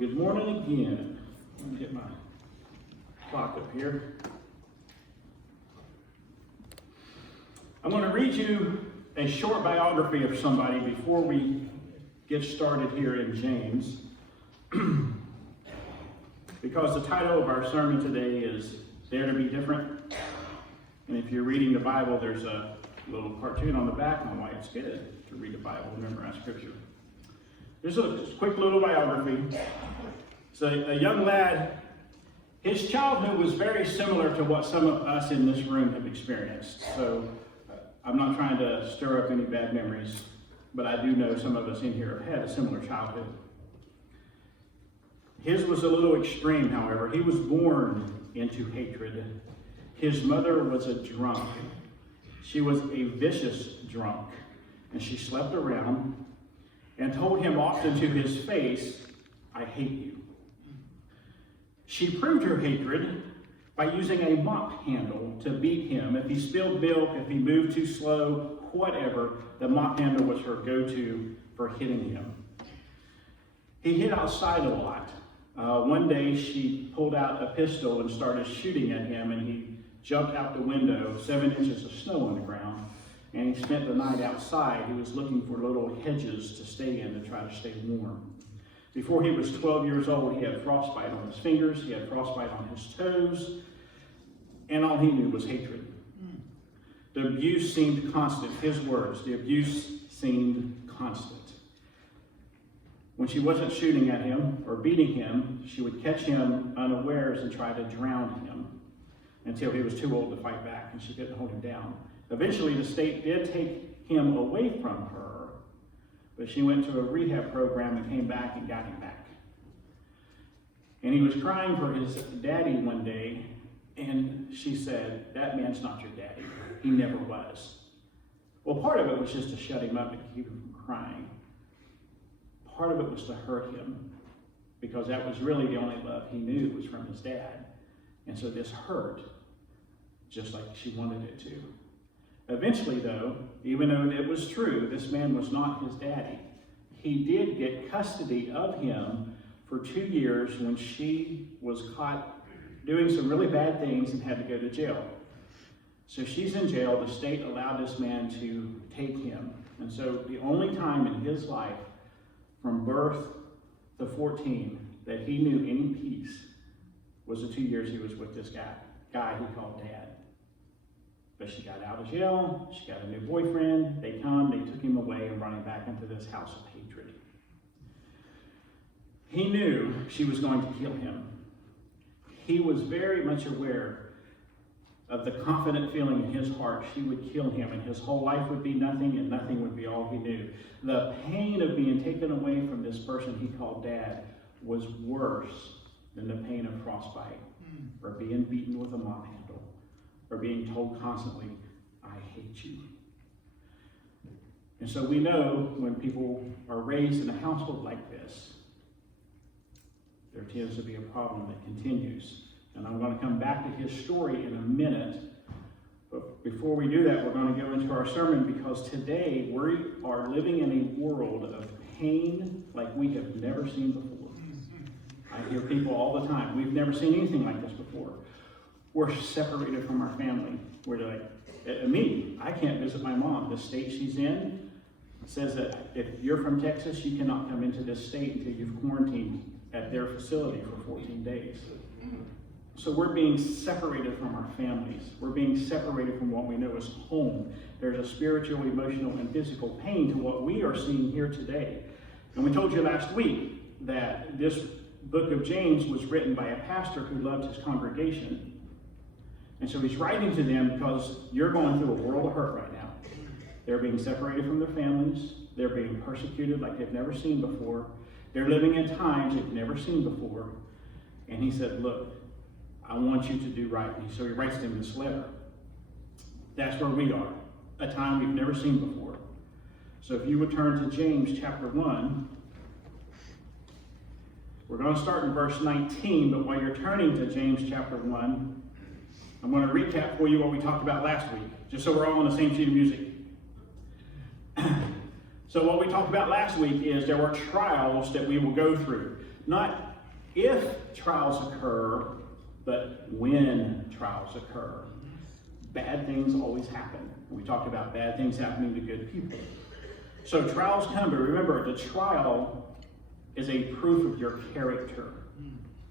Good morning again. Let me get my clock up here. I'm going to read you a short biography of somebody before we get started here in James. Because the title of our sermon today is Dare to Be Different. And if you're reading the Bible, there's a little cartoon on the back on why it's good to read the Bible and memorize Scripture. There's a quick little biography. So a young lad, his childhood was very similar to what some of us in this room have experienced. So I'm not trying to stir up any bad memories, but I do know some of us in here have had a similar childhood. His was a little extreme, however. He was born into hatred. His mother was a drunk. She was a vicious drunk, and she slept around and told him often to his face, "I hate you." She proved her hatred by using a mop handle to beat him. If he spilled milk, if he moved too slow, whatever, the mop handle was her go-to for hitting him. He hid outside a lot. One day she pulled out a pistol and started shooting at him, and he jumped out the window, 7 inches of snow on the ground, and he spent the night outside. He was looking for little hedges to stay in to try to stay warm. Before he was 12 years old, he had frostbite on his fingers, he had frostbite on his toes, and all he knew was hatred. The abuse seemed constant. His words, the abuse seemed constant. When she wasn't shooting at him or beating him, she would catch him unawares and try to drown him until he was too old to fight back and she couldn't hold him down. Eventually, the state did take him away from her, but she went to a rehab program and came back and got him back. And he was crying for his daddy one day, and she said, "That man's not your daddy. He never was." Well, part of it was just to shut him up and keep him from crying. Part of it was to hurt him, because that was really the only love he knew was from his dad. And so this hurt, just like she wanted it to. Eventually, though, even though it was true, this man was not his daddy. He did get custody of him for 2 years when she was caught doing some really bad things and had to go to jail. So she's in jail. The state allowed this man to take him. And so the only time in his life, from birth to 14, that he knew any peace was the 2 years he was with this guy he called Dad. But she got out of jail, she got a new boyfriend, they took him away and brought him back into this house of hatred. He knew she was going to kill him. He was very much aware of the confident feeling in his heart she would kill him and his whole life would be nothing and nothing would be all he knew. The pain of being taken away from this person he called Dad was worse than the pain of frostbite or being beaten with a mop handle or being told constantly, "I hate you." And so we know when people are raised in a household like this, there tends to be a problem that continues. And I'm going to come back to his story in a minute. But before we do that, we're going to go into our sermon, because today we are living in a world of pain like we have never seen before. I hear people all the time, "We've never seen anything like this before." We're separated from our family. We're like, me, I can't visit my mom. The state she's in says that if you're from Texas, you cannot come into this state until you've quarantined at their facility for 14 days. So we're being separated from our families. We're being separated from what we know as home. There's a spiritual, emotional, and physical pain to what we are seeing here today. And we told you last week that this book of James was written by a pastor who loved his congregation. And so he's writing to them because you're going through a world of hurt right now. They're being separated from their families. They're being persecuted like they've never seen before. They're living in times they've never seen before. And he said, "Look, I want you to do right." And so he writes them this letter. That's where we are, a time we've never seen before. So if you would turn to James chapter 1, we're going to start in verse 19, but while you're turning to James chapter 1, I'm going to recap for you what we talked about last week, just so we're all on the same sheet of music. So what we talked about last week is there were trials that we will go through. Not if trials occur, but when trials occur. Bad things always happen. We talked about bad things happening to good people. So trials come, but remember, the trial is a proof of your character.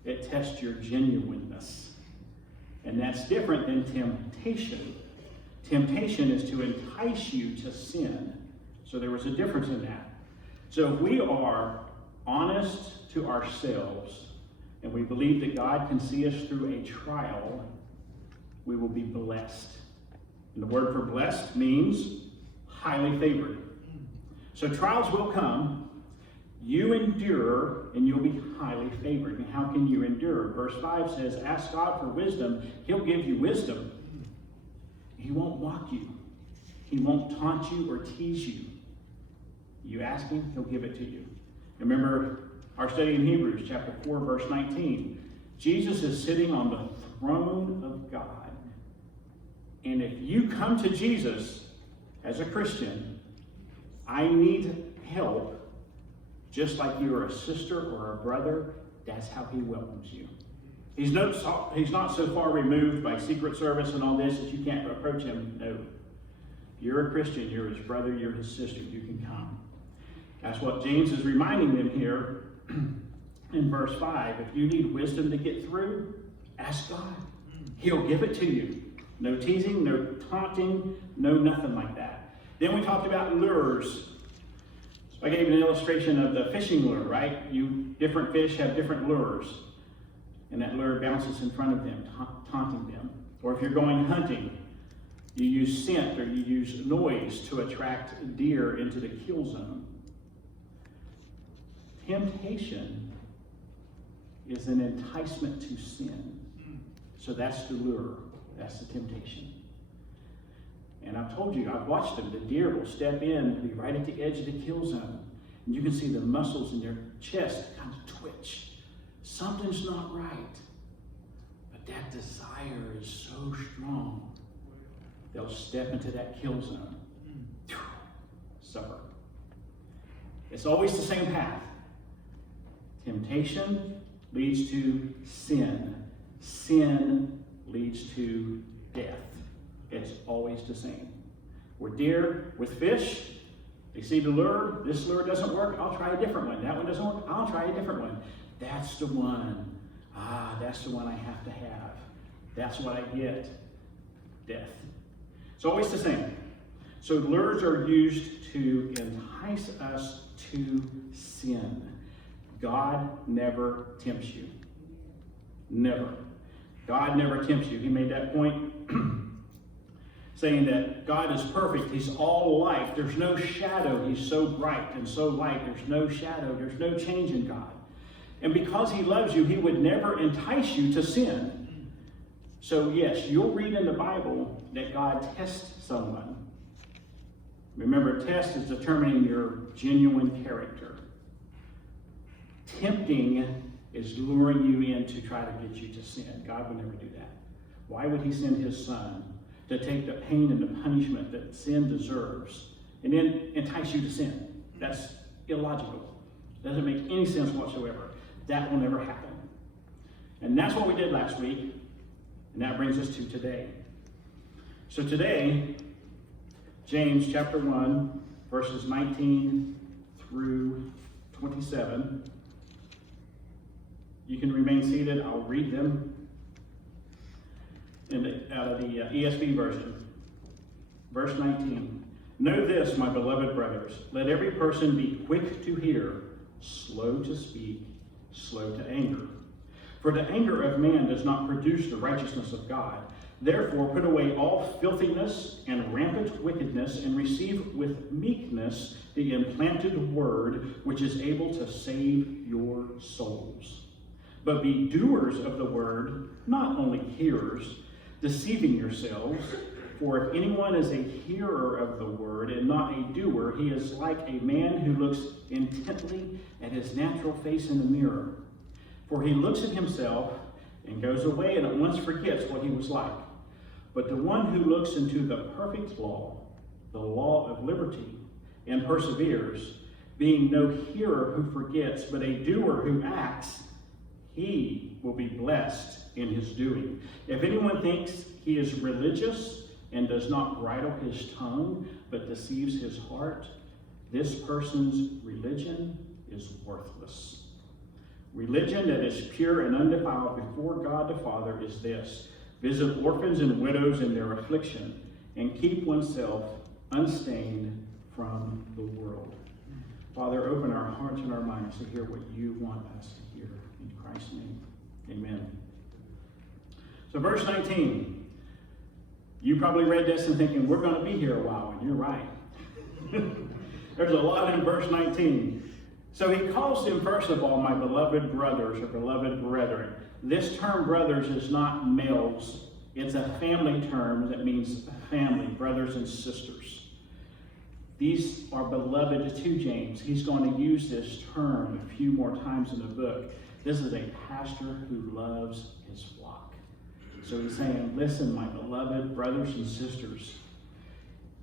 It tests your genuineness. And that's different than temptation. Temptation is to entice you to sin. So there was a difference in that. So if we are honest to ourselves, and we believe that God can see us through a trial, we will be blessed. And the word for blessed means highly favored. So trials will come. You endure, and you'll be highly favored. And how can you endure? Verse 5 says, ask God for wisdom. He'll give you wisdom. He won't mock you. He won't taunt you or tease you. You ask him, he'll give it to you. Remember our study in Hebrews chapter 4, verse 19. Jesus is sitting on the throne of God. And if you come to Jesus as a Christian, I need help, just like you're a sister or a brother, that's how he welcomes you. He's not so far removed by Secret Service and all this that you can't approach him. No. You're a Christian, you're his brother, you're his sister, you can come. That's what James is reminding them here in verse 5. If you need wisdom to get through, ask God. He'll give it to you. No teasing, no taunting, no nothing like that. Then we talked about lures. So I gave an illustration of the fishing lure, right? Different fish have different lures. And that lure bounces in front of them, taunting them. Or if you're going hunting, you use scent or you use noise to attract deer into the kill zone. Temptation is an enticement to sin. So that's the lure. That's the temptation. And I've told you, I've watched them. The deer will step in, be right at the edge of the kill zone. And you can see the muscles in their chest kind of twitch. Something's not right. But that desire is so strong. They'll step into that kill zone. Supper. It's always the same path. Temptation leads to sin. Sin leads to death. It's always the same. With deer, with fish, they see the lure. This lure doesn't work. I'll try a different one. That one doesn't work. I'll try a different one. That's the one. That's the one I have to have. That's what I get. Death. It's always the same. So lures are used to entice us to sin. God never tempts you. Never. God never tempts you. He made that point saying that God is perfect. He's all light. There's no shadow. He's so bright and so light. There's no shadow. There's no change in God. And because he loves you, he would never entice you to sin. So yes, you'll read in the Bible that God tests someone. Remember, test is determining your genuine character. Tempting is luring you in to try to get you to sin. God would never do that. Why would he send his son to take the pain and the punishment that sin deserves and then entice you to sin? That's illogical. Doesn't make any sense whatsoever. That will never happen. And that's what we did last week. And that brings us to today. So today, James chapter 1, verses 19 through 27. You can remain seated. I'll read them out of the ESV version. Verse 19. Know this, my beloved brothers. Let every person be quick to hear, slow to speak, slow to anger. For the anger of man does not produce the righteousness of God. Therefore, put away all filthiness and rampant wickedness, and receive with meekness the implanted word, which is able to save your souls. But be doers of the word, not only hearers, deceiving yourselves. For if anyone is a hearer of the word and not a doer, he is like a man who looks intently at his natural face in the mirror. For he looks at himself and goes away and at once forgets what he was like. But the one who looks into the perfect law, the law of liberty, and perseveres, being no hearer who forgets, but a doer who acts, he will be blessed in his doing. If anyone thinks he is religious and does not bridle his tongue, but deceives his heart, this person's religion is worthless. Religion that is pure and undefiled before God the Father is this: visit orphans and widows in their affliction, and keep oneself unstained from the world. Father, open our hearts and our minds to hear what you want us to hear. In Christ's name, amen. So verse 19. You probably read this and thinking, we're going to be here a while, and you're right. There's a lot in verse 19. So he calls them, first of all, my beloved brothers or beloved brethren. This term brothers is not males. It's a family term that means family, brothers and sisters. These are beloved to James. He's going to use this term a few more times in the book. This is a pastor who loves his flock. So he's saying, listen, my beloved brothers and sisters,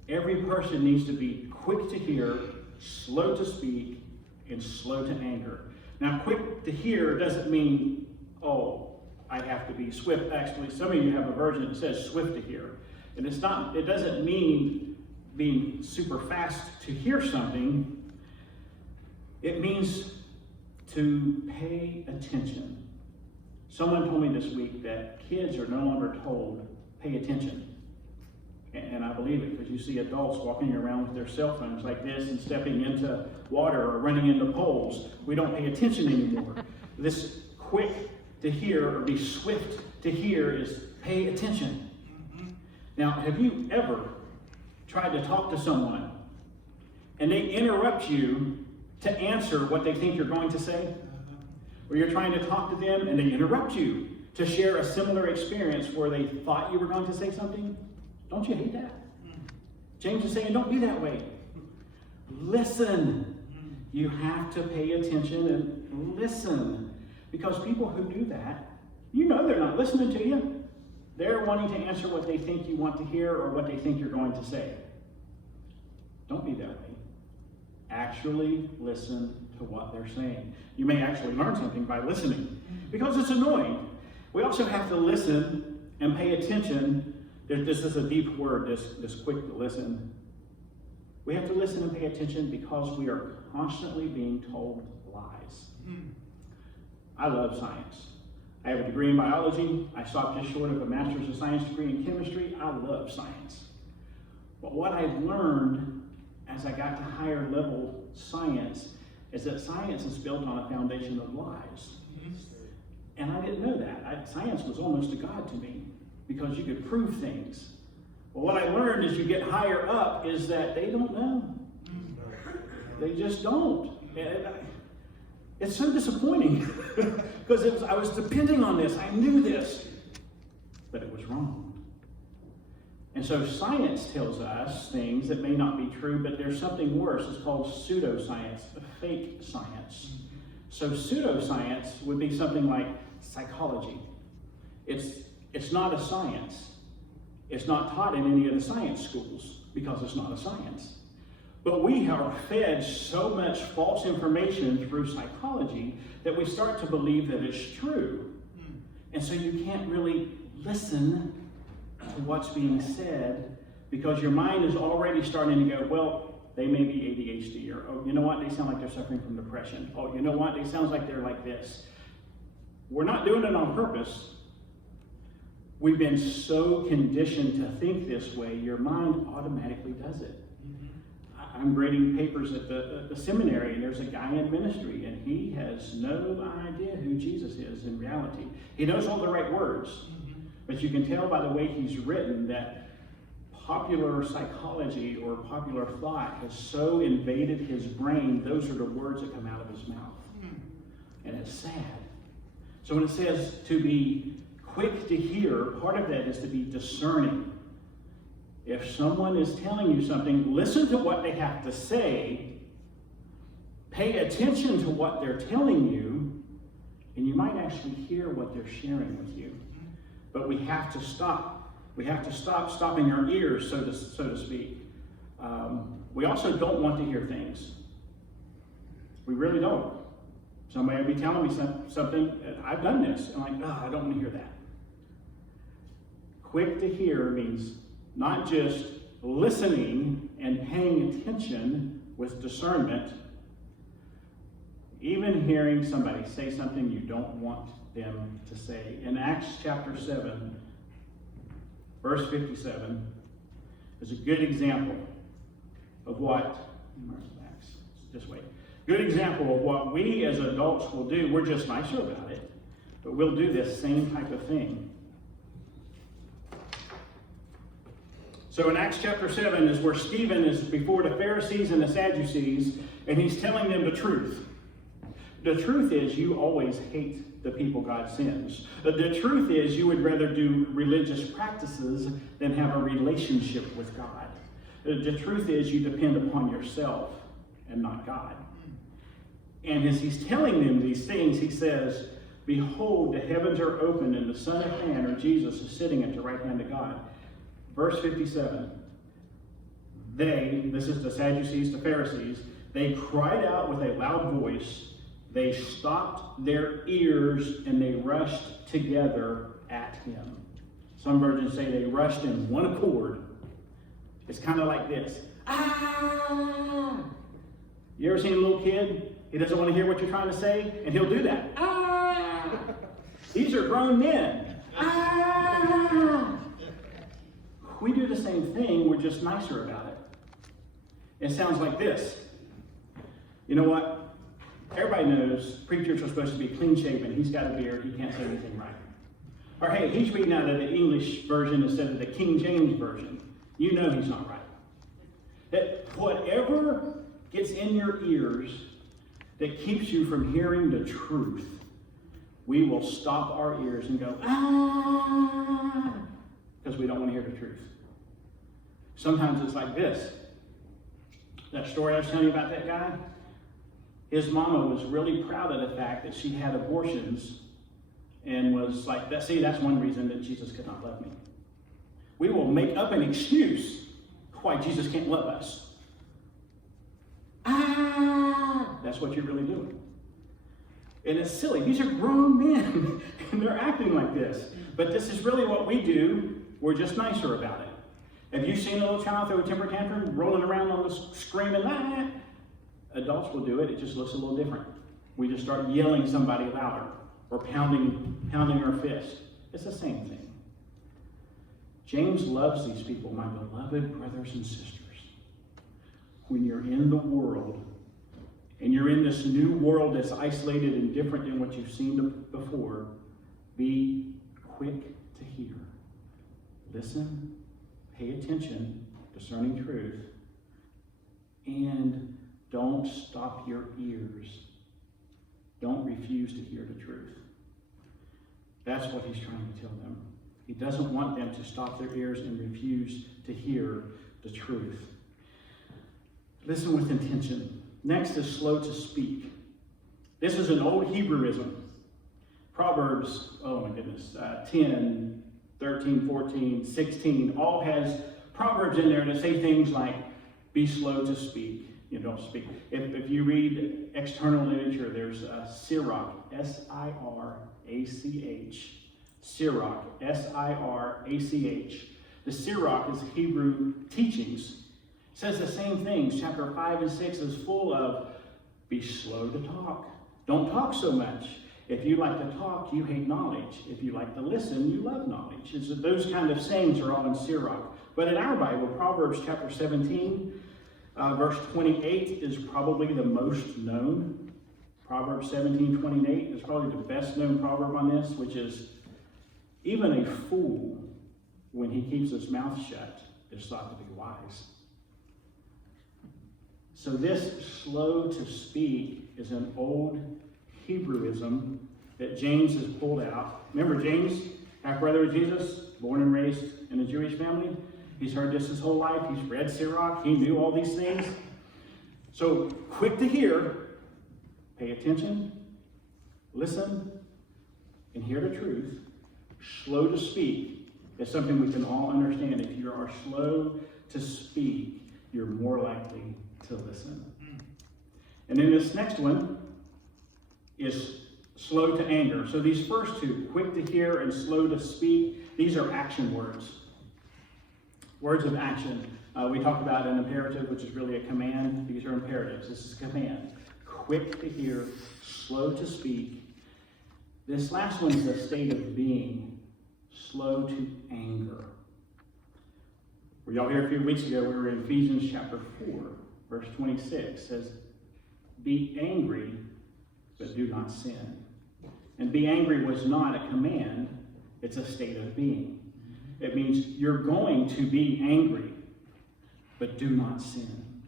every person needs to be quick to hear, slow to speak, and slow to anger. Now, quick to hear doesn't mean, oh, I have to be swift. Actually, some of you have a version that says swift to hear. And it doesn't mean being super fast to hear something. It means to pay attention. Someone told me this week that kids are no longer told, pay attention. And I believe it, because you see adults walking around with their cell phones like this and stepping into water or running into poles. We don't pay attention anymore. This quick to hear or be swift to hear is pay attention. Now, have you ever tried to talk to someone and they interrupt you to answer what they think you're going to say? Or you're trying to talk to them and they interrupt you to share a similar experience where they thought you were going to say something? Don't you hate that? James is saying, don't be that way. Listen. You have to pay attention and listen. Because people who do that, you know they're not listening to you. They're wanting to answer what they think you want to hear or what they think you're going to say. Don't be that way. Actually listen to what they're saying. You may actually learn something by listening, because it's annoying. We also have to listen and pay attention. This is a deep word, this quick to listen. We have to listen and pay attention because we are constantly being told lies. I love science. I have a degree in biology. I stopped just short of a master's of science degree in chemistry. I love science. But what I've learned as I got to higher level science is that science is built on a foundation of lies. And I didn't know that. Science was almost a god to me because you could prove things. Well, what I learned as you get higher up is that they don't know. They just don't. It's so disappointing because I was depending on this. I knew this, but it was wrong. And so science tells us things that may not be true, but there's something worse. It's called pseudoscience, fake science. So pseudoscience would be something like psychology. It's not a science. It's not taught in any of the science schools because it's not a science. But we are fed so much false information through psychology that we start to believe that it's true. And so you can't really listen to what's being said because your mind is already starting to go, well, they may be ADHD, or, oh, you know what, they sound like they're suffering from depression. Oh, you know what, they sound like they're like this. We're not doing it on purpose. We've been so conditioned to think this way, your mind automatically does it. I'm grading papers at the seminary, and there's a guy in ministry, and he has no idea who Jesus is in reality. He knows all the right words, but you can tell by the way he's written that popular psychology or popular thought has so invaded his brain, those are the words that come out of his mouth. And it's sad. So when it says to be quick to hear, part of that is to be discerning. If someone is telling you something, listen to what they have to say, pay attention to what they're telling you, and you might actually hear what they're sharing with you. But we have to stop. We have to stop stopping our ears, so to speak. We also don't want to hear things. We really don't. Somebody will be telling me something, I've done this, and I'm like, oh, I don't want to hear that. Quick to hear means not just listening and paying attention with discernment, even hearing somebody say something you don't want them to say. In Acts chapter 7, verse 57, is a good example of what, just wait. Good example of what we as adults will do. We're just nicer about it, but we'll do this same type of thing. So in Acts chapter 7 is where Stephen is before the Pharisees and the Sadducees, and he's telling them the truth. The truth is you always hate the people God sends. The truth is you would rather do religious practices than have a relationship with God. The truth is you depend upon yourself and not God. And as he's telling them these things, he says, behold, the heavens are opened and the Son of Man, or Jesus, is sitting at the right hand of God. Verse 57, this is the Sadducees, the Pharisees, they cried out with a loud voice, they stopped their ears, and they rushed together at him. Some versions say they rushed in one accord. It's kind of like this. Ah! You ever seen a little kid? He doesn't want to hear what you're trying to say, and he'll do that. Ah! These are grown men. Ah! We do the same thing, we're just nicer about it. It sounds like this. You know what? Everybody knows preachers are supposed to be clean shaven. He's got a beard, he can't say anything right. Or hey, he's reading out of the English version instead of the King James version. You know he's not right. That whatever gets in your ears that keeps you from hearing the truth, we will stop our ears and go, ah, because we don't want to hear the truth. Sometimes it's like this. That story I was telling you about that guy, his mama was really proud of the fact that she had abortions and was like, that's one reason that Jesus could not love me. We will make up an excuse why Jesus can't love us. Ah, that's what you're really doing. And it's silly. These are grown men, and they're acting like this. But this is really what we do. We're just nicer about it. Have you seen a little child throw a temper tantrum, rolling around on the screaming, ah? Adults will do it. It just looks a little different. We just start yelling somebody louder or pounding our fist. It's the same thing. James loves these people, my beloved brothers and sisters. When you're in the world, and you're in this new world that's isolated and different than what you've seen before, be quick to hear. Listen, pay attention, discerning truth, and don't stop your ears. Don't refuse to hear the truth. That's what he's trying to tell them. He doesn't want them to stop their ears and refuse to hear the truth. Listen with intention. Next is slow to speak. This is an old Hebrewism. Proverbs, 10, 13, 14, 16, all has proverbs in there that say things like, be slow to speak. You don't speak. If you read external literature, there's Sirach, S-I-R-A-C-H. Sirach, S-I-R-A-C-H. The Sirach is Hebrew teachings. It says the same things. Chapter 5 and 6 is full of, be slow to talk. Don't talk so much. If you like to talk, you hate knowledge. If you like to listen, you love knowledge. Those kind of sayings are all in Sirach. But in our Bible, Proverbs chapter 17, verse 28 is probably the most known. Proverbs 17:28 is probably the best known proverb on this, which is, even a fool, when he keeps his mouth shut, is thought to be wise. So this slow to speak is an old Hebrewism that James has pulled out. Remember James, half-brother of Jesus, born and raised in a Jewish family? He's heard this his whole life. He's read Sirach. He knew all these things. So quick to hear, pay attention, listen, and hear the truth. Slow to speak is something we can all understand. If you are slow to speak, you're more likely to listen. And then this next one is slow to anger. So these first two, quick to hear and slow to speak, these are action words. Words of action. We talked about an imperative, which is really a command. These are imperatives. This is a command. Quick to hear, slow to speak. This last one is a state of being, slow to anger. Were y'all here a few weeks ago? We were in Ephesians chapter 4, verse 26. It says, be angry, but do not sin. And be angry was not a command, it's a state of being. It means you're going to be angry, but do not sin.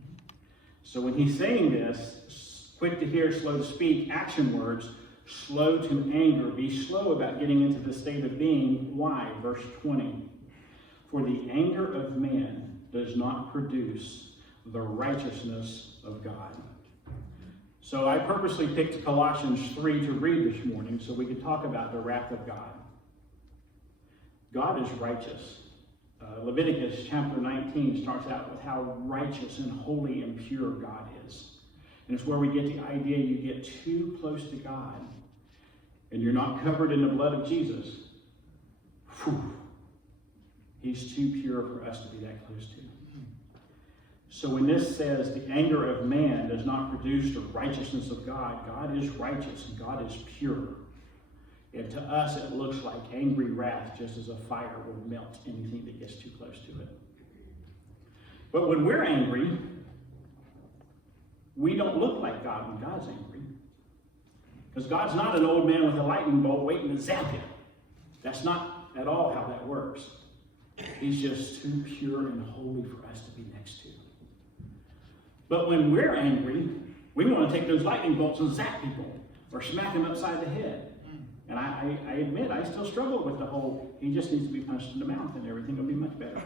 So when he's saying this, quick to hear, slow to speak, action words, slow to anger, be slow about getting into the state of being. Why? Verse 20. For the anger of man does not produce the righteousness of God. So I purposely picked Colossians 3 to read this morning so we could talk about the wrath of God. God is righteous. Leviticus chapter 19 starts out with how righteous and holy and pure God is. And it's where we get the idea you get too close to God and you're not covered in the blood of Jesus. Whew. He's too pure for us to be that close to. So when this says the anger of man does not produce the righteousness of God, God is righteous and God is pure. And to us it looks like angry wrath, just as a fire will melt anything that gets too close to it. But when we're angry, we don't look like God when God's angry. Because God's not an old man with a lightning bolt waiting to zap you. That's not at all how that works. He's just too pure and holy for us to be next to. But when we're angry, we want to take those lightning bolts and zap people or smack them upside the head. And I admit, I still struggle with the whole, he just needs to be punched in the mouth and everything will be much better.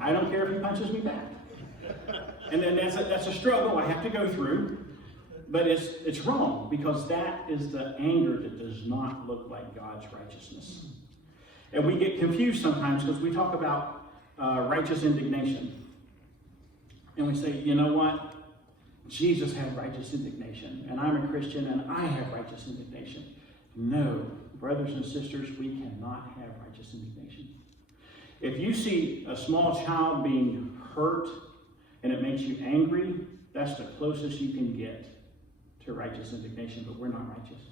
I don't care if he punches me back. And then that's a struggle I have to go through. But it's wrong, because that is the anger that does not look like God's righteousness. And we get confused sometimes because we talk about righteous indignation. And we say, you know what? Jesus had righteous indignation, and I'm a Christian, and I have righteous indignation. No, brothers and sisters, we cannot have righteous indignation. If you see a small child being hurt and it makes you angry, that's the closest you can get to righteous indignation, but we're not righteous.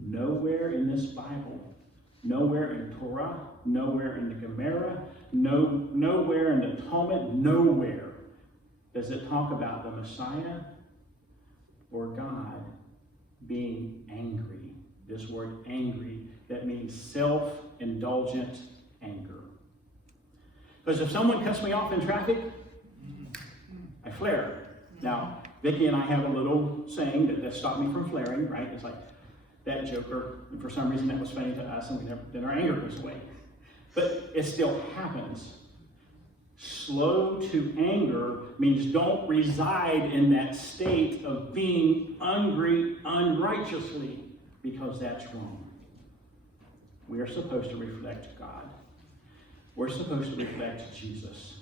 Nowhere in this Bible, nowhere in Torah, nowhere in the Gemara, nowhere in the Talmud, nowhere does it talk about the Messiah or God being angry. This word angry, that means self-indulgent anger. Because if someone cuts me off in traffic, I flare. Now, Vicki and I have a little saying that stopped me from flaring, right? It's like, that joker, and for some reason that was funny to us, and then our anger goes away. But it still happens. Slow to anger means don't reside in that state of being angry unrighteously, because that's wrong. We are supposed to reflect God. We're supposed to reflect Jesus.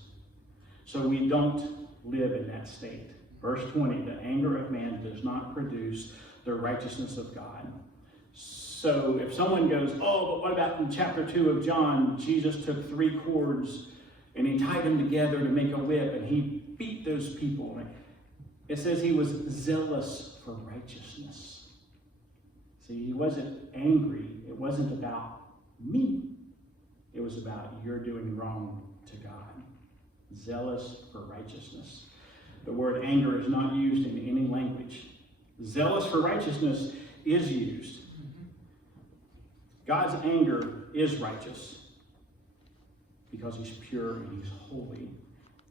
So we don't live in that state. Verse 20, the anger of man does not produce the righteousness of God. So if someone goes, oh, but what about in chapter 2 of John, Jesus took 3 cords and he tied them together to make a whip and he beat those people. It says he was zealous for righteousness. See, he wasn't angry. It wasn't about me. It was about you're doing wrong to God. Zealous for righteousness. The word anger is not used in any language. Zealous for righteousness is used. God's anger is righteous because he's pure and he's holy.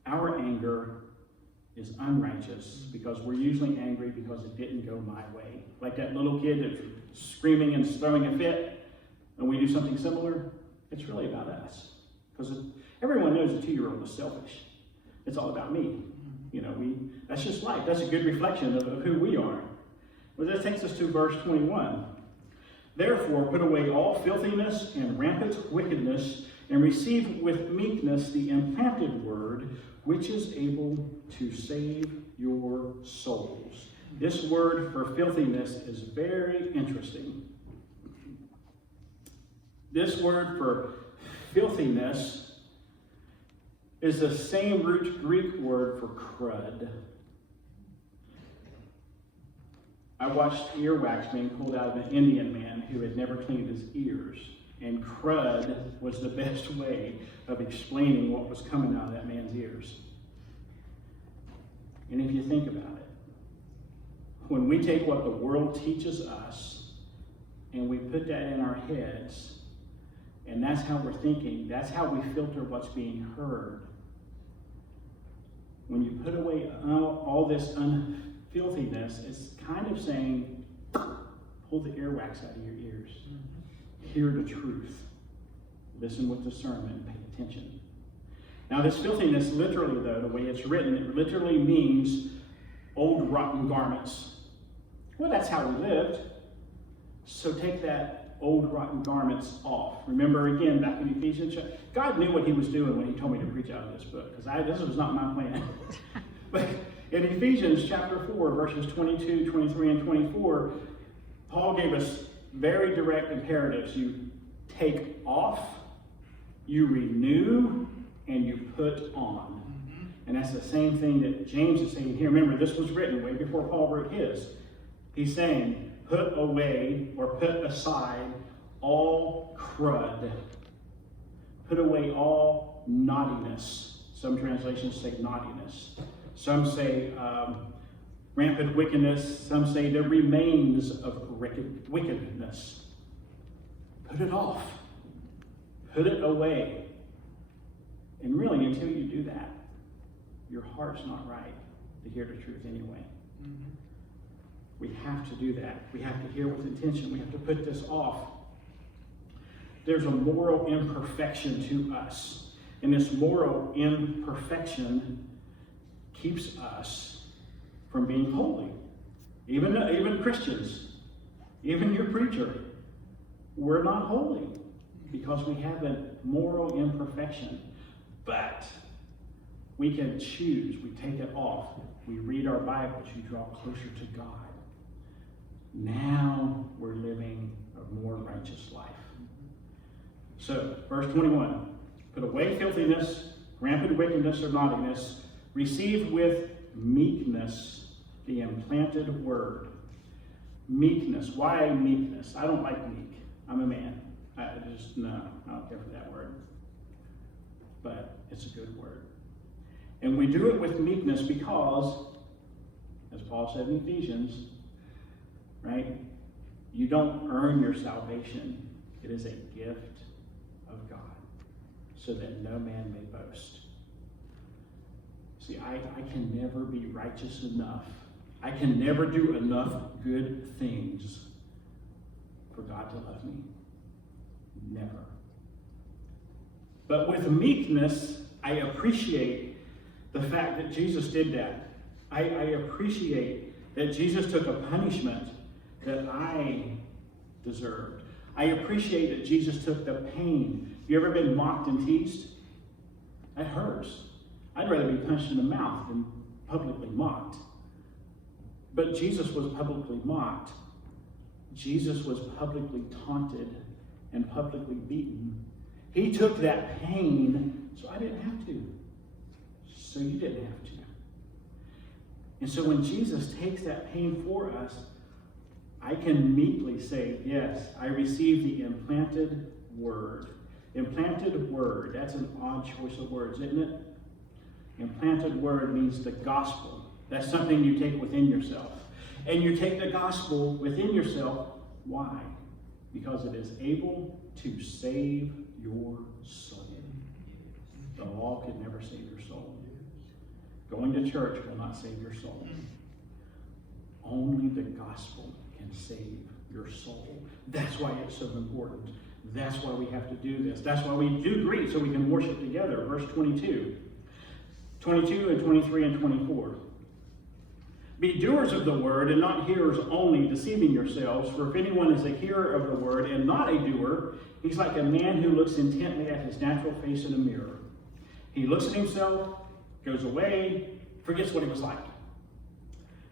Our anger is unrighteous because we're usually angry because it didn't go my way. Like that little kid that's screaming and throwing a fit, and we do something similar. It's really about us. Because everyone knows a 2-year-old is selfish. It's all about me. You know, that's just life. That's a good reflection of who we are. Well, that takes us to verse 21. Therefore, put away all filthiness and rampant wickedness, and receive with meekness the implanted word, which is able to save your souls. This word for filthiness is very interesting. This word for filthiness is the same root Greek word for crud. I watched earwax being pulled out of an Indian man who had never cleaned his ears. And crud was the best way of explaining what was coming out of that man's ears. And if you think about it, when we take what the world teaches us and we put that in our heads, and that's how we're thinking, that's how we filter what's being heard. When you put away all this filthiness, it's kind of saying, pull the earwax out of your ears. Hear the truth. Listen with discernment. Pay attention. Now, this filthiness, literally, though, the way it's written, it literally means old rotten garments. Well, that's how we lived. So take that old rotten garments off. Remember, again, back in Ephesians, God knew what he was doing when he told me to preach out of this book, because this was not my plan. But in Ephesians chapter 4, verses 22, 23, and 24, Paul gave us very direct imperatives. You take off, you renew, and you put on. And that's the same thing that James is saying here. Remember, this was written way before Paul wrote his. He's saying, put away or put aside all crud. Put away all naughtiness. Some translations say naughtiness. Some say rampant wickedness. Some say the remains of wickedness. Put it off. Put it away. And really, until you do that, your heart's not right to hear the truth anyway. Mm-hmm. We have to do that. We have to hear with intention. We have to put this off. There's a moral imperfection to us. And this moral imperfection keeps us from being holy. Even Christians, even your preacher, we're not holy because we have a moral imperfection. But we can choose. We take it off. We read our Bibles. You draw closer to God. Now we're living a more righteous life. So, verse 21. Put away filthiness, rampant wickedness or naughtiness. Receive with meekness the implanted word. Meekness. Why meekness? I don't like meek. I'm a man. I don't care for that word. But it's a good word. And we do it with meekness because, as Paul said in Ephesians, right? You don't earn your salvation. It is a gift of God, so that no man may boast. See, I can never be righteous enough. I can never do enough good things for God to love me. Never. But with meekness, I appreciate the fact that Jesus did that. I appreciate that Jesus took a punishment that I deserved. I appreciate that Jesus took the pain. You ever been mocked and teased? That hurts. I'd rather be punched in the mouth than publicly mocked. But Jesus was publicly mocked. Jesus was publicly taunted and publicly beaten. He took that pain, so I didn't have to. So you didn't have to. And so when Jesus takes that pain for us, I can meekly say, yes, I receive the implanted word. Implanted word, that's an odd choice of words, isn't it? Implanted word means the gospel. That's something you take within yourself. And you take the gospel within yourself. Why? Because it is able to save your soul. The law could never save your soul. Going to church will not save your soul. Only the gospel can save your soul. That's why it's so important. That's why we have to do this. That's why we do greet, so we can worship together. Verse 22. 22 and 23 and 24. Be doers of the word and not hearers only, deceiving yourselves. For if anyone is a hearer of the word and not a doer, he's like a man who looks intently at his natural face in a mirror. He looks at himself goes away, forgets what he was like.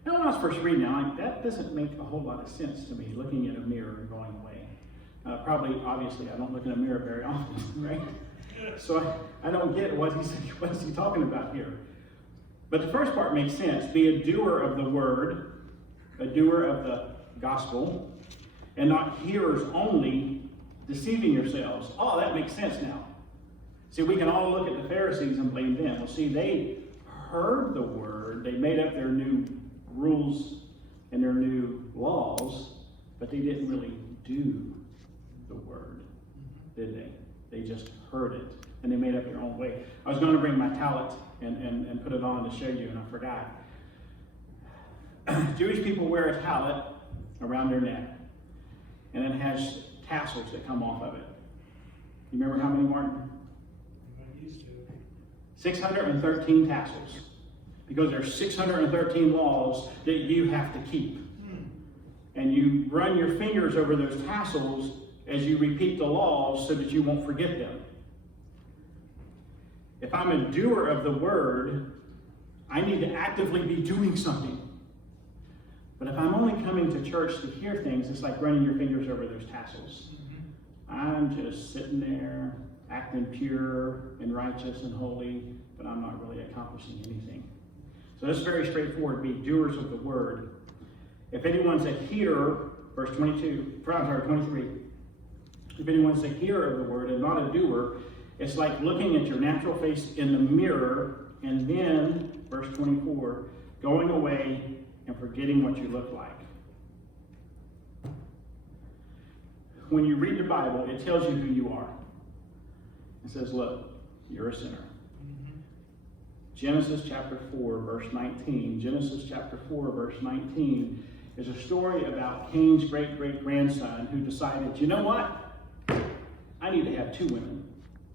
Now, when I was first reading it, that doesn't make a whole lot of sense to me, looking at a mirror and going away. Obviously, I don't look in a mirror very often, right? So I don't get what is he talking about here. But the first part makes sense. Be a doer of the word, a doer of the gospel, and not hearers only, deceiving yourselves. Oh, that makes sense now. See, we can all look at the Pharisees and blame them. Well, see, they heard the word, they made up their new rules and their new laws, but they didn't really do the word, did they? They just heard it, and they made up their own way. I was going to bring my talent and put it on to show you, and I forgot. Jewish people wear a talent around their neck, and it has tassels that come off of it. You remember how many, Martin? 613 tassels. Because there's 613 laws that you have to keep. And you run your fingers over those tassels as you repeat the laws so that you won't forget them. If I'm a doer of the word, I need to actively be doing something. But if I'm only coming to church to hear things, it's like running your fingers over those tassels. I'm just sitting there, acting pure and righteous and holy, but I'm not really accomplishing anything. So this is very straightforward. Be doers of the word. If anyone's a hearer, verse 23, if anyone's a hearer of the word and not a doer, it's like looking at your natural face in the mirror and then, verse 24, going away and forgetting what you look like. When you read the Bible, it tells you who you are. It says, look, you're a sinner. Genesis chapter 4, verse 19. Genesis chapter 4, verse 19 is a story about Cain's great-great-grandson who decided, you know what? I need to have two women,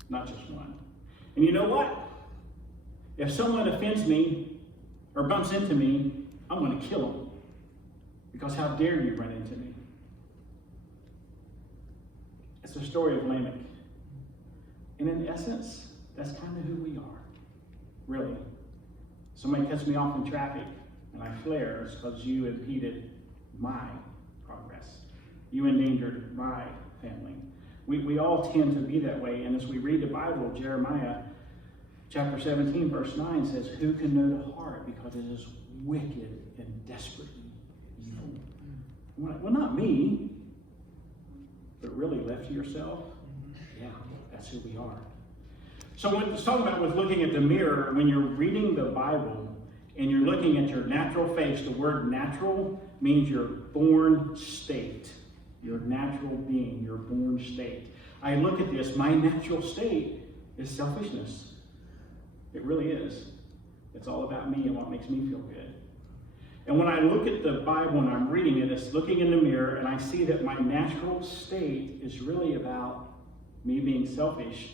not just one. And you know what? If someone offends me or bumps into me, I'm going to kill him. Because how dare you run into me? It's the story of Lamech. And in essence, that's kind of who we are. Really. Somebody cuts me off in traffic and I flare because you impeded my progress. You endangered my family. We all tend to be that way. And as we read the Bible, Jeremiah chapter 17, verse 9 says, who can know the heart because it is wicked and desperately evil? Well, not me, but really left to yourself, yeah, that's who we are. So what it's talking about with looking at the mirror, when you're reading the Bible and you're looking at your natural face, the word natural means your born state. Your natural being, your born state. I look at this, my natural state is selfishness. It really is. It's all about me and what makes me feel good. And when I look at the Bible and I'm reading it, it's looking in the mirror and I see that my natural state is really about me being selfish.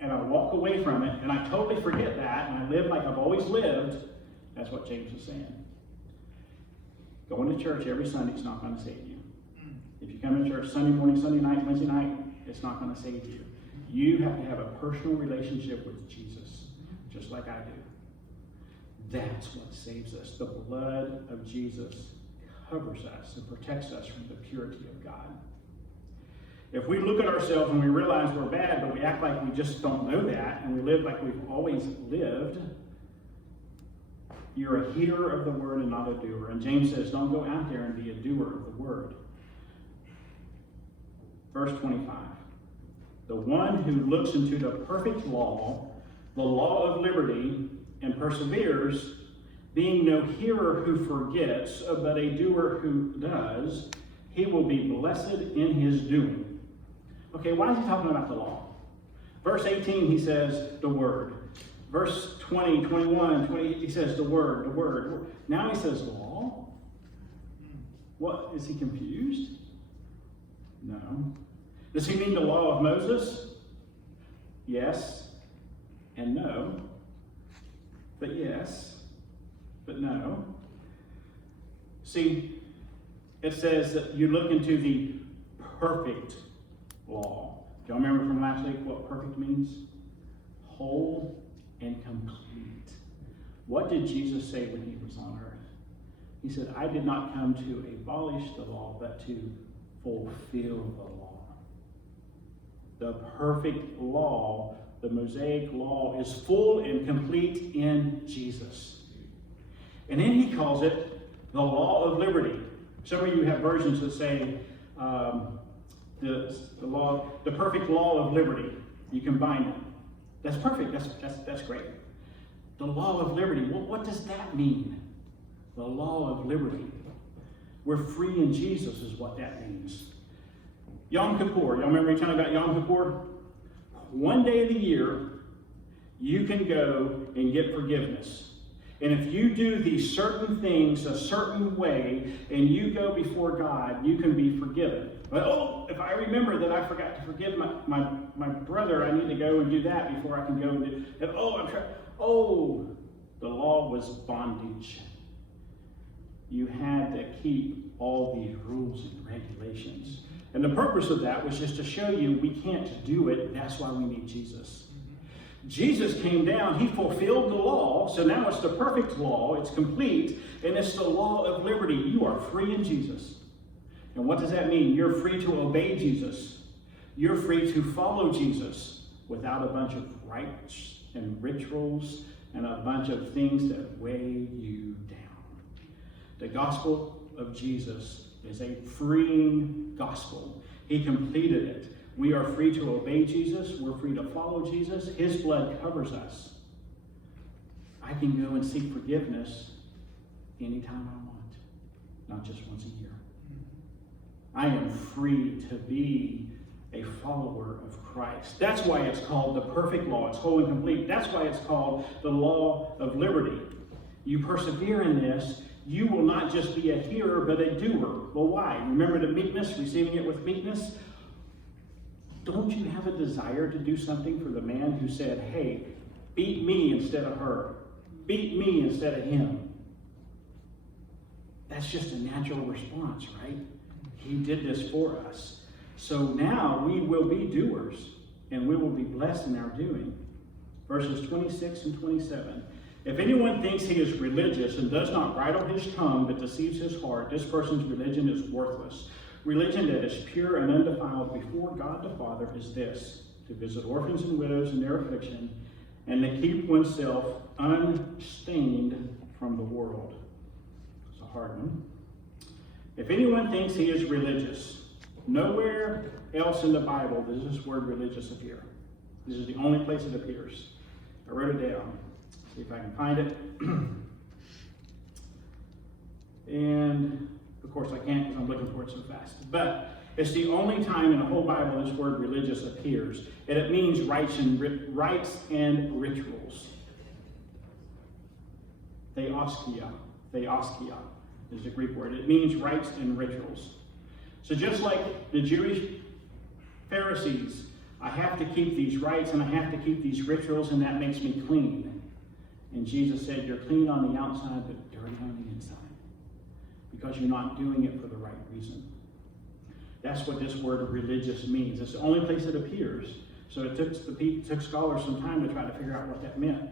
And I walk away from it and I totally forget that and I live like I've always lived. That's what James is saying. Going to church every Sunday is not going to save you. If you come to church Sunday morning, Sunday night, Wednesday night, it's not going to save you. You have to have a personal relationship with Jesus, just like I do. That's what saves us. The blood of Jesus covers us and protects us from the purity of God. If we look at ourselves and we realize we're bad, but we act like we just don't know that, and we live like we've always lived, you're a hearer of the word and not a doer. And James says, don't go out there and be a doer of the word. Verse 25. The one who looks into the perfect law, the law of liberty, and perseveres, being no hearer who forgets, but a doer who does, he will be blessed in his doing. Okay, why is he talking about the law? Verse 18, he says the word. Verse 20, 21, 20, he says the word, the word. Now he says law? What, is he confused? No. Does he mean the law of Moses? Yes and no. But yes, but no. See, it says that you look into the perfect law. Do y'all remember from last week what perfect means? Whole and complete. What did Jesus say when he was on earth? He said, I did not come to abolish the law, but to fulfill the law. The perfect law, the Mosaic law, is full and complete in Jesus. And then he calls it the law of liberty. Some of you have versions that say the perfect law of liberty. You combine it. That's perfect. That's great. The law of liberty. What does that mean? The law of liberty. We're free in Jesus is what that means. Yom Kippur. Y'all remember me telling about Yom Kippur? One day of the year, you can go and get forgiveness. And if you do these certain things a certain way, and you go before God, you can be forgiven. But if I remember that I forgot to forgive my brother, I need to go and do that before I can go and do it. The law was bondage. You had to keep all these rules and regulations. And the purpose of that was just to show you we can't do it. That's why we need Jesus. Jesus came down, he fulfilled the law, so now it's the perfect law, it's complete, and it's the law of liberty. You are free in Jesus. And what does that mean? You're free to obey Jesus. You're free to follow Jesus without a bunch of rites and rituals and a bunch of things that weigh you down. The gospel of Jesus is a freeing gospel. He completed it. We are free to obey Jesus. We're free to follow Jesus. His blood covers us. I can go and seek forgiveness anytime I want, not just once a year. I am free to be a follower of Christ. That's why it's called the perfect law. It's whole and complete. That's why it's called the law of liberty. You persevere in this, you will not just be a hearer, but a doer. Well, why? Remember the meekness, receiving it with meekness? Don't you have a desire to do something for the man who said, hey, beat me instead of her. Beat me instead of him. That's just a natural response, right? He did this for us. So now we will be doers, and we will be blessed in our doing. Verses 26 and 27. If anyone thinks he is religious and does not bridle his tongue but deceives his heart, this person's religion is worthless. Religion that is pure and undefiled before God the Father is this: to visit orphans and widows in their affliction, and to keep oneself unstained from the world. It's a hard one. If anyone thinks he is religious, nowhere else in the Bible does this word religious appear. This is the only place it appears. I wrote it down. See if I can find it. And of course I can't because I'm looking for it so fast. But it's the only time in the whole Bible this word religious appears. And it means rites and rituals. Theoskia is the Greek word. It means rites and rituals. So just like the Jewish Pharisees, I have to keep these rites and I have to keep these rituals, and that makes me clean. And Jesus said, you're clean on the outside, but dirty on the inside, because you're not doing it for the right reason. That's what this word religious means. It's the only place it appears. So it took scholars some time to try to figure out what that meant.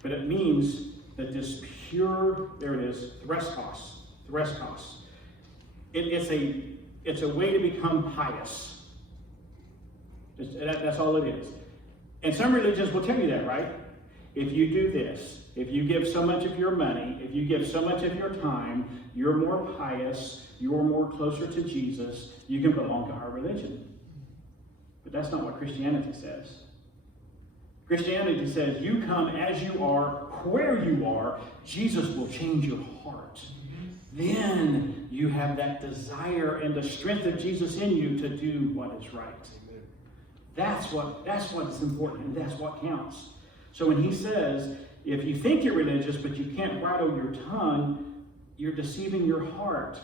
But it means that this pure, there it is, threstos. It's a way to become pious. That's all it is. And some religions will tell you that, right? If you do this, if you give so much of your money, if you give so much of your time, you're more pious, you're more closer to Jesus, you can belong to our religion. But that's not what Christianity says. Christianity says you come as you are, where you are, Jesus will change your heart. Then you have that desire and the strength of Jesus in you to do what is right. That's what's important, and that's what counts. So when he says, if you think you're religious but you can't bridle your tongue, you're deceiving your heart.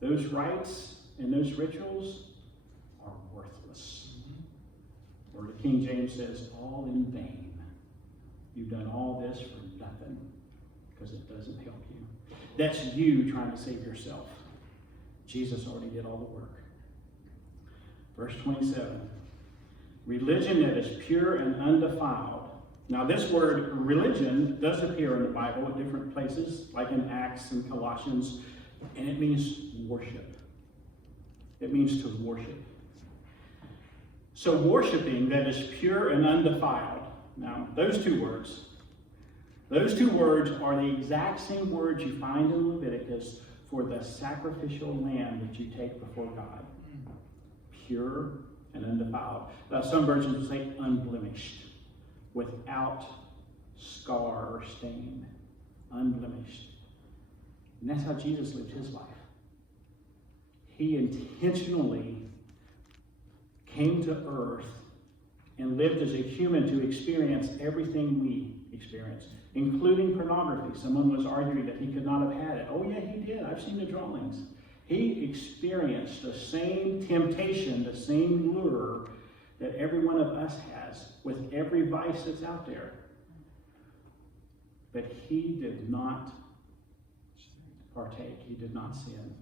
Those rites and those rituals are worthless. Or the King James says, all in vain. You've done all this for nothing because it doesn't help you. That's you trying to save yourself. Jesus already did all the work. Verse 27. Religion that is pure and undefiled Now this word religion does appear in the Bible at different places, like in Acts and Colossians, and it means worship. It means to worship. So worshiping that is pure and undefiled. Now those two words are the exact same words you find in Leviticus for the sacrificial lamb that you take before God. Pure and undefiled. Some versions will say unblemished, without scar or stain, unblemished. And that's how Jesus lived his life. He intentionally came to earth and lived as a human to experience everything we experience, including pornography. Someone was arguing that he could not have had it. Oh yeah, he did. I've seen the drawings. He experienced the same temptation, the same lure that every one of us has with every vice that's out there. But he did not partake. He did not sin.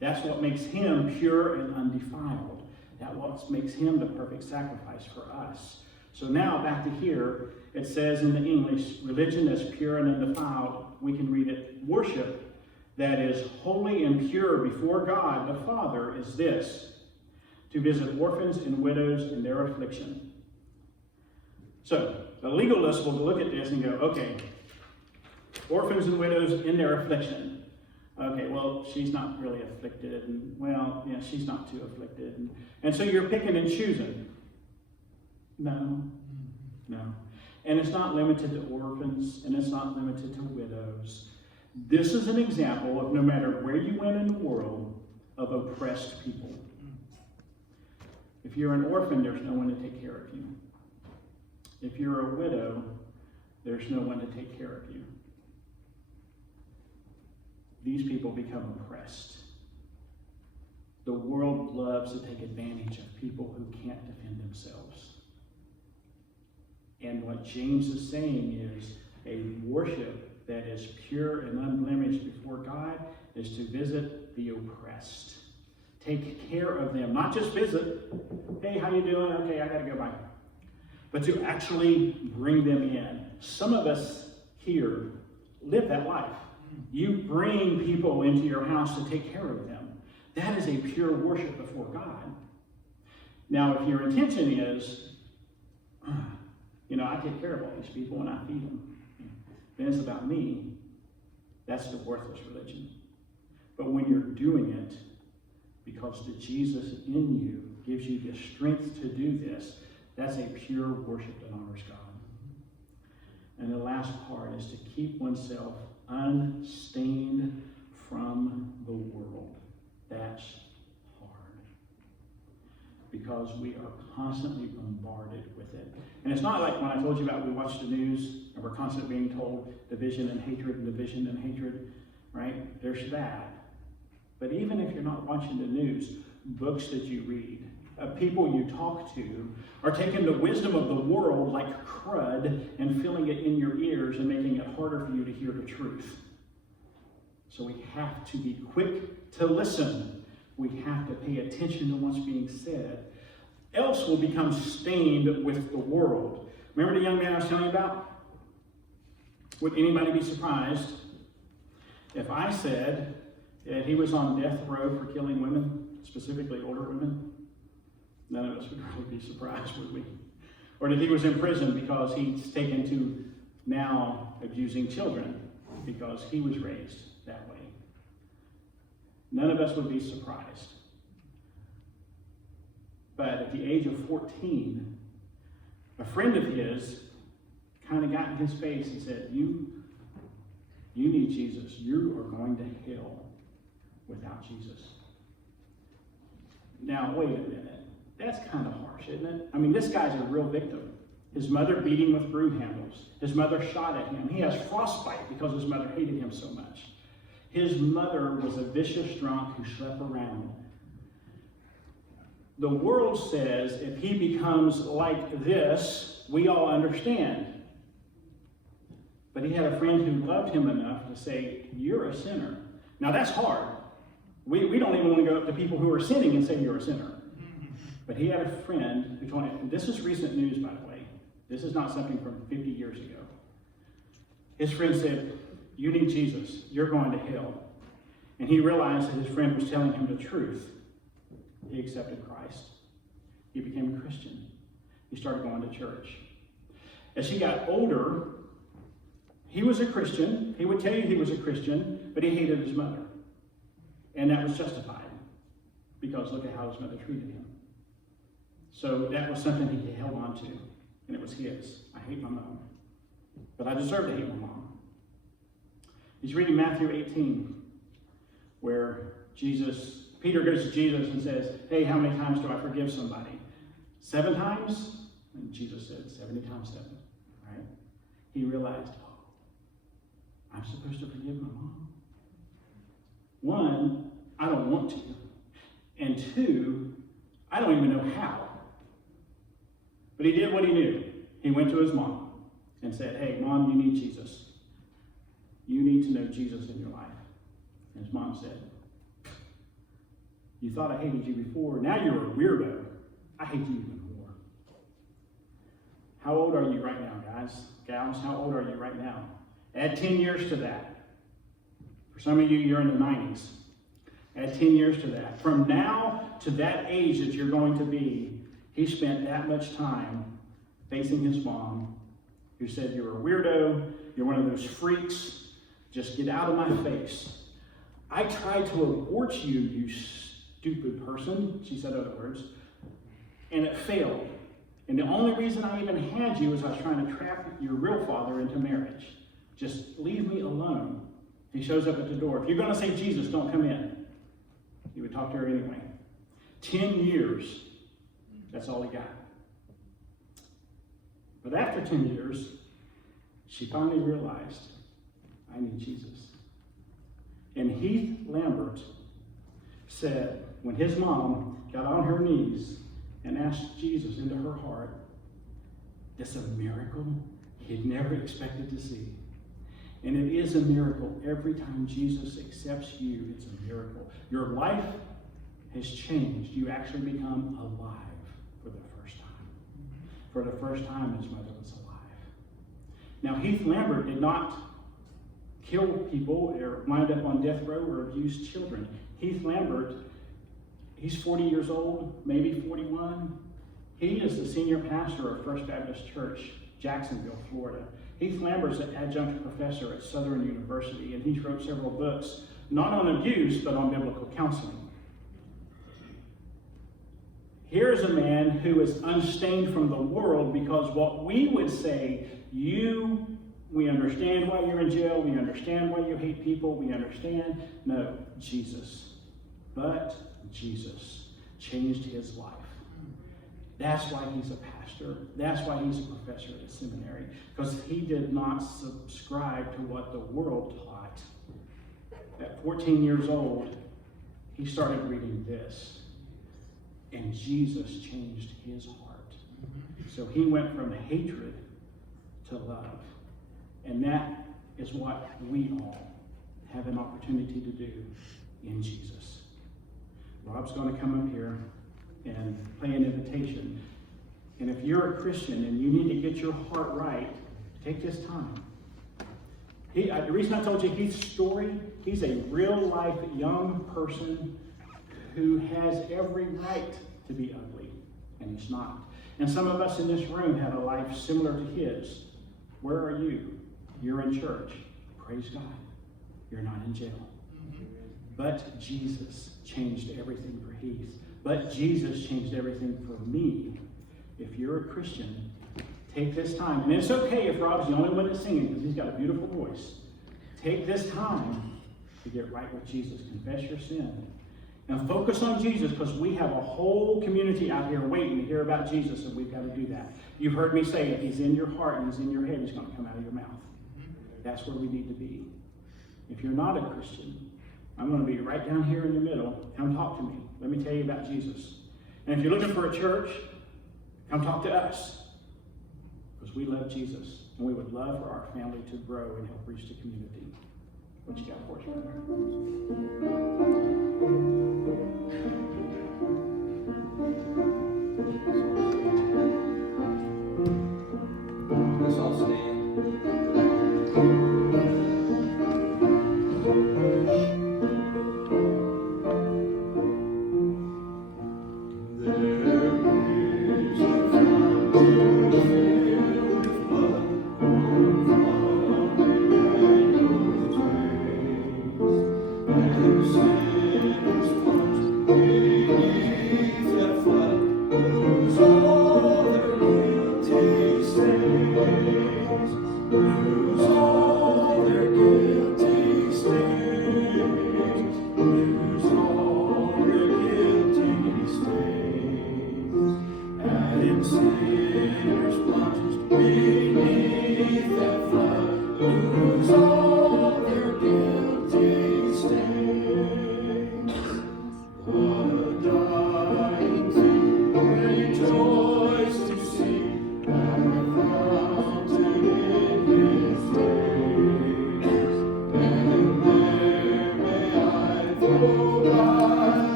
That's what makes him pure and undefiled. That's what makes him the perfect sacrifice for us. So now back to here, it says in the English, religion is pure and undefiled. We can read it, worship that is holy and pure before God the Father is this, to visit orphans and widows in their affliction. So the legalist will look at this and go, okay, orphans and widows in their affliction. Okay, well, she's not really afflicted, and well, yeah, she's not too afflicted. And so you're picking and choosing. No. And it's not limited to orphans, and it's not limited to widows. This is an example of, no matter where you went in the world, of oppressed people. If you're an orphan, there's no one to take care of you. If you're a widow, there's no one to take care of you. These people become oppressed. The world loves to take advantage of people who can't defend themselves. And what James is saying is a worship that is pure and unblemished before God is to visit the oppressed. Take care of them. Not just visit. Hey, how you doing? Okay, I gotta go by. But to actually bring them in. Some of us here live that life. You bring people into your house to take care of them. That is a pure worship before God. Now, if your intention is, I take care of all these people and I feed them, then it's about me, that's the worthless religion. But when you're doing it because the Jesus in you gives you the strength to do this, that's a pure worship that honors God. And the last part is to keep oneself unstained from the world. That's hard. Because we are constantly bombarded with it. And it's not like when I told you about we watch the news and we're constantly being told division and hatred, right? There's that. But even if you're not watching the news, books that you read, people you talk to are taking the wisdom of the world like crud and filling it in your ears and making it harder for you to hear the truth. So we have to be quick to listen. We have to pay attention to what's being said. Else we'll become stained with the world. Remember the young man I was telling you about? Would anybody be surprised if I said that he was on death row for killing women, specifically older women? None of us would really be surprised, would we? Or that he was in prison because he's taken to now abusing children because he was raised that way. None of us would be surprised. But at the age of 14, a friend of his kind of got in his face and said, you need Jesus. You are going to hell without Jesus. Now, wait a minute. That's kind of harsh, isn't it? I mean, this guy's a real victim. His mother beat him with broom handles. His mother shot at him. He has frostbite because his mother hated him so much. His mother was a vicious drunk who slept around. The world says if he becomes like this, we all understand. But he had a friend who loved him enough to say, you're a sinner. Now that's hard. We don't even want to go up to people who are sinning and say you're a sinner. But he had a friend who told him, and this is recent news, by the way. This is not something from 50 years ago. His friend said, "You need Jesus. You're going to hell." And he realized that his friend was telling him the truth. He accepted Christ. He became a Christian. He started going to church. As he got older, he was a Christian. He would tell you he was a Christian, but he hated his mother. And that was justified, because look at how his mother treated him. So that was something he held on to, and it was his. I hate my mom, but I deserve to hate my mom. He's reading Matthew 18, where Peter goes to Jesus and says, "Hey, how many times do I forgive somebody? 7 times? And Jesus said, 70 times 7. Right? He realized, I'm supposed to forgive my mom. 1, I don't want to. And 2, I don't even know how. But he did what he knew. He went to his mom and said, "Hey, Mom, you need Jesus. You need to know Jesus in your life." And his mom said, "You thought I hated you before. Now you're a weirdo. I hate you even more." How old are you right now, guys? Gals, how old are you right now? Add 10 years to that. For some of you, you're in the 90s. Add 10 years to that. From now to that age that you're going to be, he spent that much time facing his mom, who said, "You're a weirdo. You're one of those freaks. Just get out of my face. I tried to abort you, you stupid person," she said other words, "and it failed. And the only reason I even had you is I was trying to trap your real father into marriage. Just leave me alone." He shows up at the door. "If you're going to say Jesus, don't come in." He would talk to her anyway. 10 years. That's all he got. But after 10 years, she finally realized, I need Jesus. And Heath Lambert said, when his mom got on her knees and asked Jesus into her heart, it's a miracle he'd never expected to see. And it is a miracle every time Jesus accepts you. It's a miracle. Your life has changed. You actually become alive for the first time. For the first time, his mother was alive. Now, Heath Lambert did not kill people or wind up on death row or abuse children. Heath Lambert, he's 40 years old, maybe 41. He is the senior pastor of First Baptist Church, Jacksonville, Florida. Heath Lambert's an adjunct professor at Southern University, and he wrote several books, not on abuse, but on biblical counseling. Here's a man who is unstained from the world, because what we would say, we understand why you're in jail, we understand why you hate people, we understand. No, Jesus. But Jesus changed his life. That's why he's a pastor. That's why he's a professor at a seminary, because he did not subscribe to what the world taught. At 14 years old, he started reading this, and Jesus changed his heart. So he went from hatred to love. And that is what we all have an opportunity to do in Jesus. Rob's going to come up here and play an invitation. And if you're a Christian and you need to get your heart right, take this time. The reason I told you Heath's story, he's a real-life young person who has every right to be ugly, and he's not. And some of us in this room had a life similar to his. Where are you? You're in church. Praise God. You're not in jail. But Jesus changed everything for Heath. But Jesus changed everything for me. If you're a Christian, take this time. And it's okay if Rob's the only one that's singing, because he's got a beautiful voice. Take this time to get right with Jesus. Confess your sin. And focus on Jesus, because we have a whole community out here waiting to hear about Jesus, and we've got to do that. You've heard me say, if he's in your heart and he's in your head, he's going to come out of your mouth. That's where we need to be. If you're not a Christian, I'm going to be right down here in the middle. Come talk to me. Let me tell you about Jesus. And if you're looking for a church, come talk to us, because we love Jesus, and we would love for our family to grow and help reach the community. What you got for us, brother?